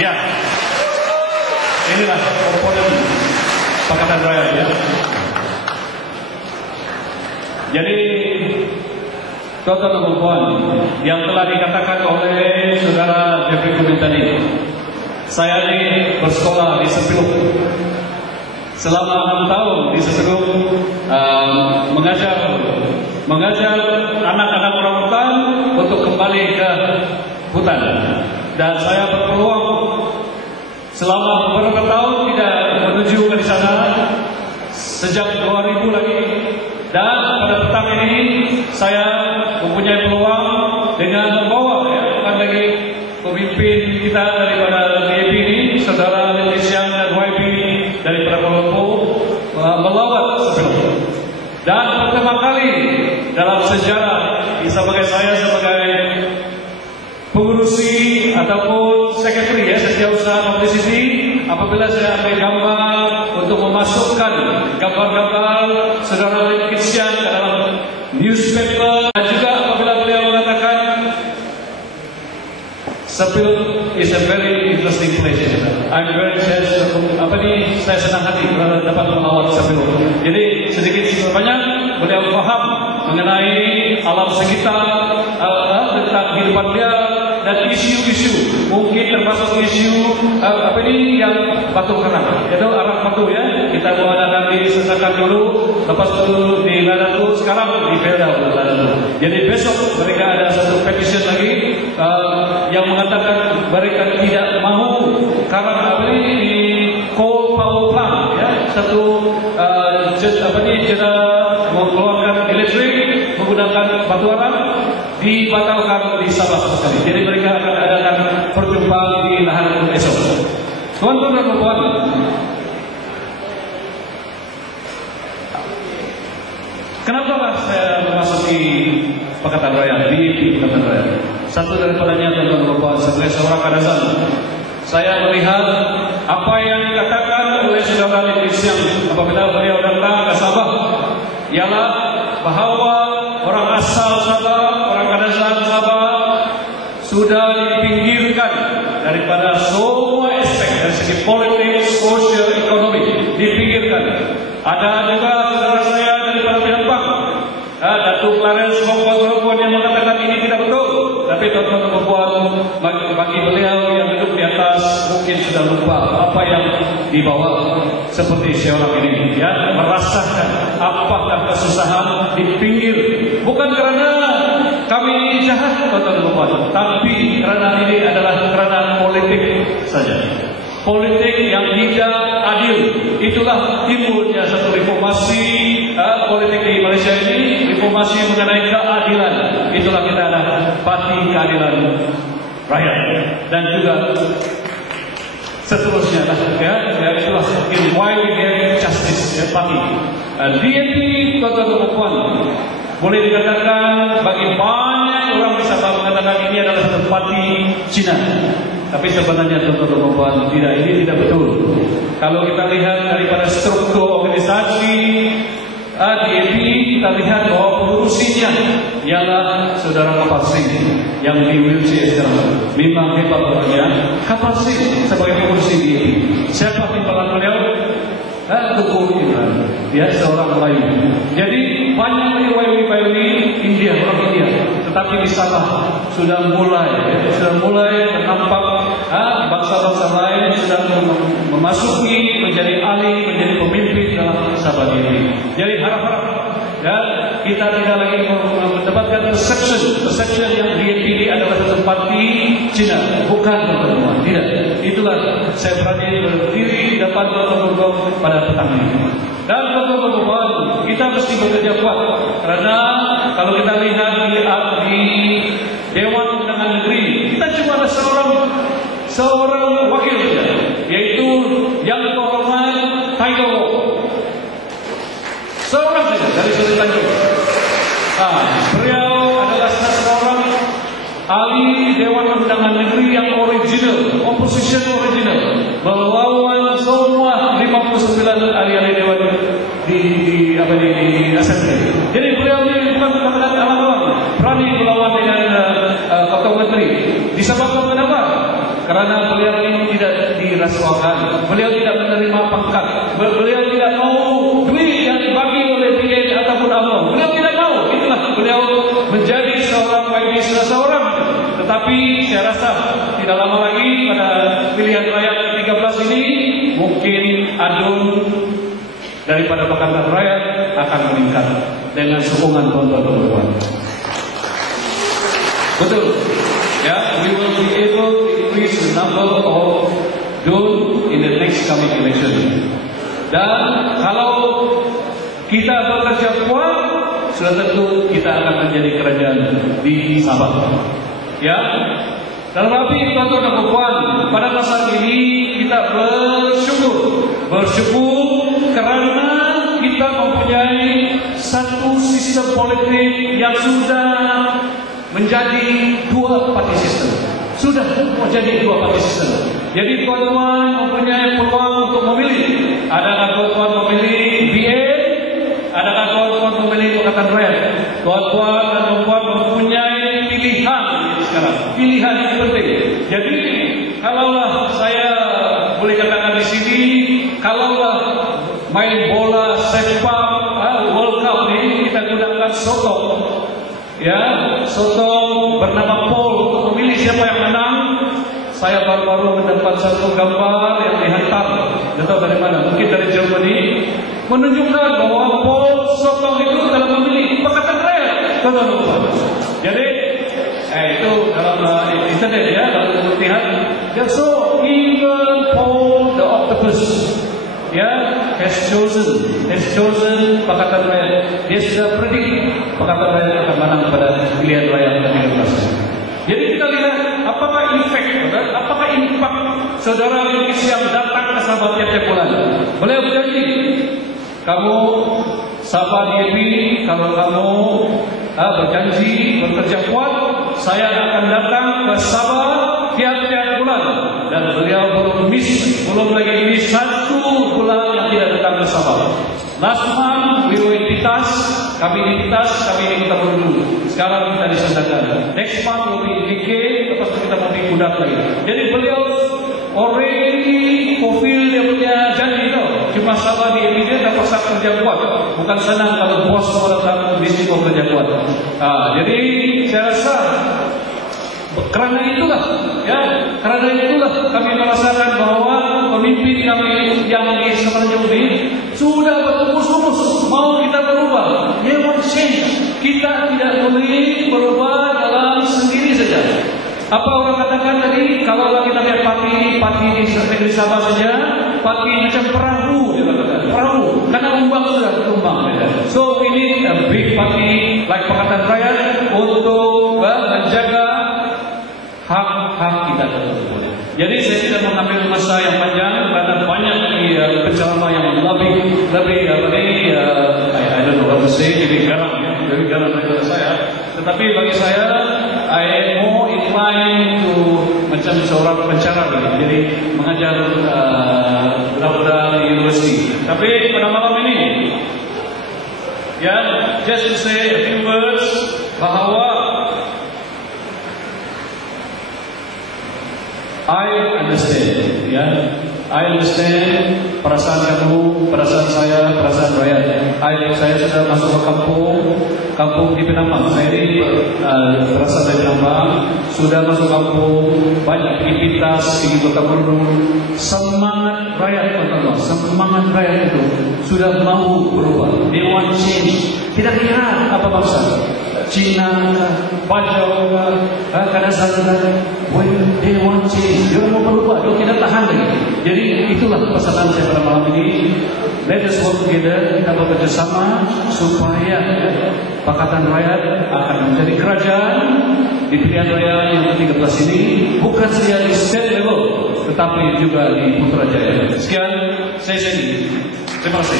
Ya, inilah komponen Pakatan Rakyat ya. Jadi tuan-tuan dan puan yang telah dikatakan oleh saudara Jeffrey Kumin tadi, saya ini bersekolah di Sepiluk selama 6 tahun di Sepiluk, mengajar anak-anak orang hutan untuk kembali ke hutan, dan saya berpeluang selama beberapa tahun tidak menuju ke sana sejak 2000 lagi. Dan pada petang ini saya mempunyai peluang dengan membawa bukan lagi pemimpin kita daripada DAP ini, saudara Letizian dan YB daripada Kuala Lumpur, melawat Sepiluk. Dan pertama kali dalam sejarah sebagai saya sebagai pengurusi ataupun sekretari setiausaha publicity, apabila saya ambil gambar untuk memasukkan gambar-gambar saudara Letizian ke dalam newspaper, dan juga apabila beliau mengatakan Sepiluk is a very interesting place. I'm very saya senang hati dapat melawat Sepiluk. Jadi sedikit sebanyak beliau paham mengenai alam sekitar, tentang kehidupan dia dan isu-isu, mungkin termasuk isu yang batu karang, yaitu arah batu ya. Kita mengadakan di Sesakan dulu, lepas itu di Ladatu, sekarang di Felda. Jadi besok mereka ada satu petition lagi yang mengatakan mereka tidak mahu karang di coal power plant ya, satu cara mengeluarkan elektrik menggunakan batu arang dibatalkan di Sabah sekali. Jadi mereka akan adakan perjumpaan di Lahan esok. Tuan-tuan dan puan, kenapa saya memasuki Pakatan Rakyat di Pakatan Rakyat? Satu daripadanya, tuan-tuan dan puan, sebagai seorang Kadazan, saya melihat apa yang dikatakan oleh saudara Letizian apabila beliau datang ke Sabah, ialah bahwa orang asal Sabah, orang Kadazan Sabah sudah dipinggirkan daripada semua aspek dari segi politik, sosial, ekonomi, dipinggirkan. Ada juga saudara saya daripada Pihak Datuk Clarence Mongkot yang mengatakan ini tidak betul. Tapi tuan-tuan dan puan, bagi beliau yang duduk di atas mungkin sudah lupa apa yang dibawa, seperti seorang ini ya, merasakan apakah kesusahan di pinggir, bukan karena kami jahat tuan-tuan dan puan, tapi karena ini adalah karena politik saja. Politik yang tidak adil, itulah timbulnya satu reformasi politik di Malaysia ini, reformasi mengenai keadilan. Itulah kita ada Parti Keadilan Rakyat, dan juga seterusnya ya, itulah why we get justice ya, parti. DAP tuan-tuan dan puan, boleh dikatakan bagi banyak orang di Sabah mengatakan ini adalah satu parti Cina. Tapi sebenarnya tuan-tuan dan puan, ini tidak betul. Kalau kita lihat daripada struktur organisasi DAP, kita lihat bahwa pengurusinya ialah saudara Kapal Singh yang di wheelchair sekarang. Memang hebat orangnya. Kapal Singh sebagai pengurusi DAP. Siapa timbalan beliau? Tukul Imran, dia seorang Melayu. Jadi banyak YB India, orang India. Tetapi di Sabah sudah mulai nampak bangsa-bangsa lain sudah memasuki, menjadi ahli, menjadi pemimpin dalam Sabah ini. Jadi harap-harap ya, kita tidak lagi mendapatkan perception yang DAP ini adalah satu parti Cina. Bukan teman-teman, tidak. Itulah saya berani berdiri di depan teman-teman pada petang ini. Dan teman-teman, kita mesti bekerja kuat, karena kalau kita lihat di Dewan Undangan Negeri, kita cuma ada seorang wakil saja, yaitu Yang Terhormat Tiger Walk. Seorang saja dari Seri Tanjung. Beliau adalah seorang ahli Dewan Undangan Negeri yang original, opposition original, melawan semua 59 ahli-ahli dewan di Assembly. Jadi beliau ini bukan katakan awal-awal berani melawan dengan Ketua Menteri. Disebabkan kenapa? Karena beliau ini tidak dirasuahkan, beliau tidak menerima pangkat, beliau tidak mau duit yang dibagi oleh BN ataupun AMNO. Beliau tidak mau. Itulah beliau menjadi seorang YB seorang. Tetapi saya rasa tidak lama lagi pada pilihan raya ke-13 ini mungkin adun daripada Pakatan Rakyat akan meningkat dengan sokongan tuan-tuan dan puan. Betul. Ya, we will be able to increase the number of DUN in the next coming election. Dan kalau kita bekerja kuat, sudah tentu kita akan menjadi kerajaan di Sabah. Ya, dalam arti tuan-tuan dan puan, pada masa ini kita bersyukur kerana kita mempunyai satu sistem politik yang sudah menjadi dua parti sistem. Sudah menjadi dua parti sistem. Jadi tuan-tuan mempunyai peluang untuk memilih. Adakah tuan-tuan memilih BN? Adakah tuan-tuan memilih Pakatan Rakyat? Tuan-tuan dan puan mempunyai pilihan sekarang. Pilihan yang penting. Jadi kalaulah saya boleh katakan di sini, kalaulah main bola sepak World Cup ini kita gunakan sotong. Ya, sotong bernama Paul untuk memilih siapa yang menang. Saya baru-baru mendapat satu gambar yang dihantar, tidak tahu dari mana, mungkin dari Germany, menunjukkan bahwa Paul sotong itu telah memilih Pakatan Rakyat. Jadi itu dalam internet ya, dalam penelitian. So even Paul the octopus has chosen Pakatan Rakyat. Dia sudah predik Pakatan Rakyat akan menang pada pilihan raya ke-13. Jadi kita lihat apakah impak saudara Wilkis yang datang ke Sabah tiap bulan. Beliau berjanji, kamu Sabah DAP, kalau kamu berjanji bekerja kuat, saya akan datang ke Sabah tiap bulan. Dan beliau belum lagi miss satu bulan yang tidak datang ke Sabah. Last month we were in Pitas, kami di Kota Bulu. Sekarang kita di Sandakan. Next month we'll be in DK, lepas itu kita mau di Kudat lagi. Jadi beliau already fulfill dia punya janji tau. Cuma Sabah di Indonesia tak paksa kerja kuat. Bukan senang kalau bos orang bisnis mau kerja kuat. Jadi saya rasa kerana itulah kami merasakan bahwa pemimpin kami yang di semenanjung ini sudah bertumus-tumus mau kita berubah. They want change. Kita tidak boleh berubah dalam sendiri saja. Apa orang katakan tadi, kalau kita lihat parti di negeri Sabah saja, parti macam perahu, dia katakan perahu, karena umbang sudah bertumbang. So we need a big party like Pakatan Rakyat untuk menjaga hak-hak kita tersebut. Jadi saya tidak mengambil masa yang panjang karena banyak penceramah yang lebih I don't know what to say, lebih garam daripada saya. Tetapi bagi saya, I am more inclined to macam seorang pencara, jadi mengajar budak-budak di universiti. Tapi pada malam ini, just to say a few words bahawa I understand perasaan kamu, perasaan saya, perasaan rakyat. Saya sudah masuk ke kampung di Penambang. Saya ini berasal dari Penambang, sudah masuk kampung, banyak aktivitas di Kota Bulu. Semangat rakyat, semangat rakyat itu sudah mau berubah. They want change. Tidak kira apa bangsa. Cina, Bajau, Kadasar, they want change. Dia mau berubah, dia tidak tahan lagi. Jadi itulah pesanan saya pada malam ini. Let us work together, kita bekerja sama supaya Pakatan Rakyat akan menjadi kerajaan di pilihan raya yang ke-13 ini, bukan saja di state level, tetapi juga di Putrajaya. Sekian, saya Sandy. Terima kasih.